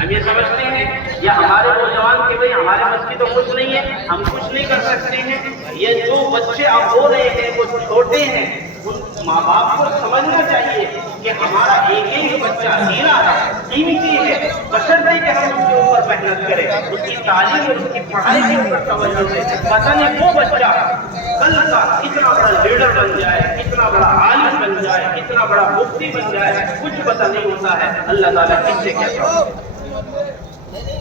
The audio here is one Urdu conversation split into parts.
ہم یہ سمجھتے ہیں یا ہمارے نوجوان کہ بھائی ہمارے بس کی تو کچھ نہیں ہے، ہم کچھ نہیں کر سکتے ہیں. یہ جو بچے اب ہو رہے ہیں وہ چھوٹے ہیں، ان ماں باپ کو سمجھنا چاہیے کہ ہمارا ایک ایک بچہ ہیرا ہے، قیمتی ہے، بشرطے کہ ہم اس کے اوپر محنت کریں، اس کی تعلیم اور اس کی پڑھائی کے اوپر توجہ دیں. پتہ نہیں وہ بچہ کل کا کتنا بڑا لیڈر بن جائے، کتنا بڑا عالم بن جائے، کتنا بڑا مفتی بن جائے، کچھ پتہ نہیں ہوتا ہے اللہ تعالیٰ کس سے کیا کرتا ہے.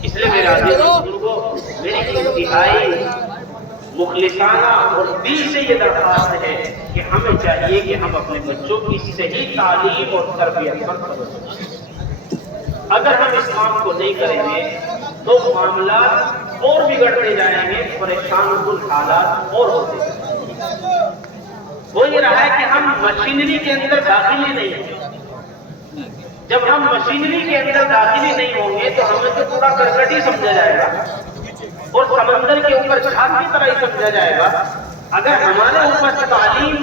اس لیے میرے عزیز بزرگوں، میری انتہائی مخلصانہ اور دل سے یہ درخواست ہے کہ ہمیں چاہیے کہ ہم اپنے بچوں کی صحیح تعلیم اور تربیت پر توجہ دیں. اگر ہم اس کام کو نہیں کریں گے تو معاملات اور بگڑتے جائیں گے، پریشان کن حالات اور ہوتے جائیں گے. وہ یہ رہا ہے کہ ہم مشینری کے اندر داخل ہی نہیں ہیں. جب ہم مشینری کے اندر داخل ہی نہیں ہوں گے تو ہمیں تو پورا کرکٹ ہی سمجھا جائے گا اور سمندر کے اوپر چھاپ کی طرح ہی سمجھا جائے گا. اگر ہمارے اوپر تعلیم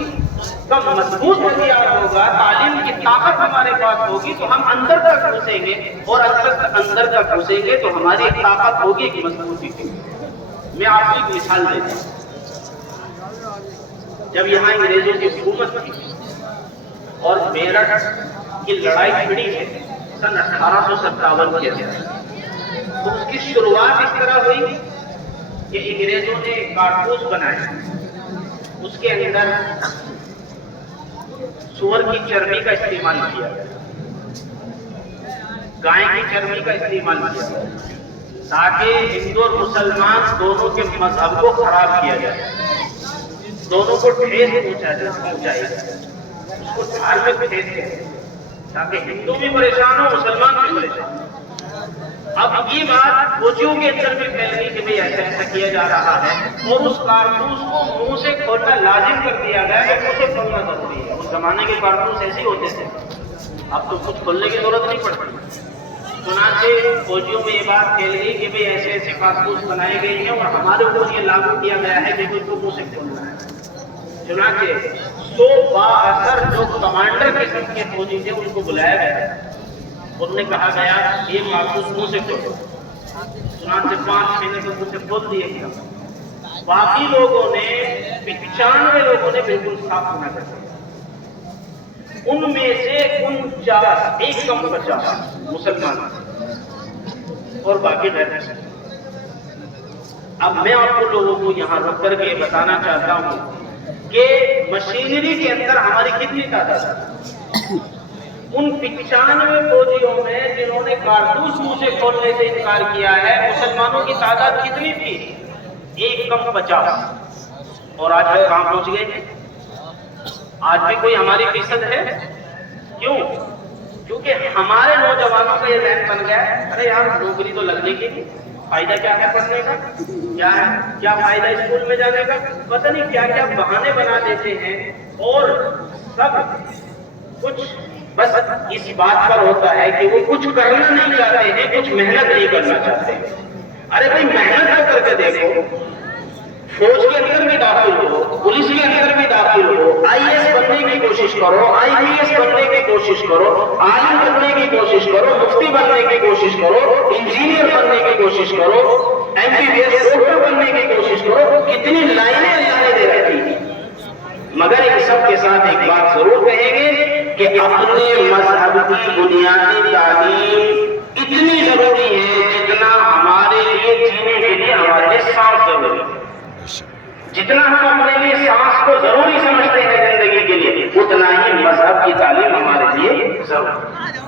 کا مضبوط ہتھیار ہوگا، تعلیم کی طاقت ہمارے پاس ہوگی تو ہم اندر تک گھسیں گے، اور اندر تک گھسیں گے تو ہماری ایک طاقت ہوگی کہ مضبوطی کی. میں آپ کو ایک مثال دیتا ہوں. جب یہاں انگریزوں کی حکومت تھی اور میرٹھ کی لڑائی چھڑی ہے سن 1857 کے اندر، تو اس کی شروعات اس طرح ہوئی کہ انگریزوں نے کارتوس بنائے، اس کے اندر سور کی چربی کا استعمال کیا، گائے کی چربی کا استعمال کیا، تاکہ ہندو اور مسلمان دونوں کے مذہب کو خراب کیا جائے، دونوں کو ٹھیس پہنچائی جائے، اس کو دھارمک ٹھیس کہتے ہیں، تاکہ ہندو بھی پریشان ہو، مسلمان بھی پریشان ہو. اب یہ بات فوجیوں کے اندر بھی پھیل گئی کہ بھئی ایسا ایسا کیا جا رہا ہے، اور اس کارتوس کو منہ سے کھولنا لازم کر دیا گیا کہ منہ سے کھولنا ضروری ہے. اس زمانے کے کارتوس ایسے ہوتے تھے، اب تو کچھ کھولنے کی ضرورت نہیں پڑتی. چنانچہ فوجیوں میں یہ بات پھیل گئی کہ بھئی ایسے ایسے کارتوس بنائے گئے ہیں اور ہمارے اوپر یہ لاگو کیا گیا ہے کہ اس کو منہ سے کھولنا ہے. چنانچہ 100 بااثر جو کمانڈر قسم کے فوجی تھے ان کو بلایا گیا، انہوں نے کہا گیا یہ کارتوس منہ سے کھولو. چنانچہ 5 مہینے تو منہ سے کھول دیے گیا. باقی لوگوں نے 95 لوگوں نے بالکل صاف ہونا کر دیا. ان میں سے 49 ایک کم بچا مسلمان اور باقی غیر مسلمان. اب میں آپ کو لوگوں کو یہاں رک کر کے بتانا چاہتا ہوں کہ مشینری کے اندر ہماری کتنی تعداد ہے. ان 95 فوجیوں میں جنہوں نے کارتوس منہ سے کھولنے سے انکار کیا ہے، مسلمانوں کی تعداد کتنی تھی؟ ایک کم 50. اور آج ہم کہاں پہنچ گئے؟ آج بھی کوئی ہماری فیصد ہے؟ کیوں؟ کیونکہ ہمارے نوجوانوں کا یہ ذہن بن گیا ہے ارے یار نوکری تو لگنے کی نہیں، فائدہ کیا ہے پڑھنے کا، کیا فائدہ اسکول میں جانے کا، پتہ نہیں کیا کیا بہانے بنا دیتے ہیں، اور سب کچھ بس اس بات پر ہوتا ہے کہ وہ کچھ کرنا نہیں چاہتے ہیں، کچھ محنت نہیں کرنا چاہتے ہیں. ارے بھائی محنت کر کے دیکھو، فوج کے اندر بھی داخل ہو، پولیس کے اندر بھی داخل ہو، IAS بننے کی کوشش کرو، IPS بننے کی کوشش کرو، عالم بننے کی کوشش کرو، مفتی بننے کی کوشش کرو، انجینئر بننے کی کوشش کرو، MBBS ڈاکٹر بننے کی کوشش کرو، کتنی لائنیں اللہ دے رہی ہیں. مگر ان سب کے ساتھ ایک بات ضرور کہیں گے کہ اپنے مذہب کی بنیادی تعلیم اتنی ضروری ہے جتنا ہمارے لیے جینے کے لیے ہمارے لیے سانس ضروری ہے. جتنا ہم اپنے لیے سانس کو ضروری سمجھتے ہیں زندگی کے لیے، اتنا ہی مذہب کی تعلیم ہمارے لیے ضروری ہے.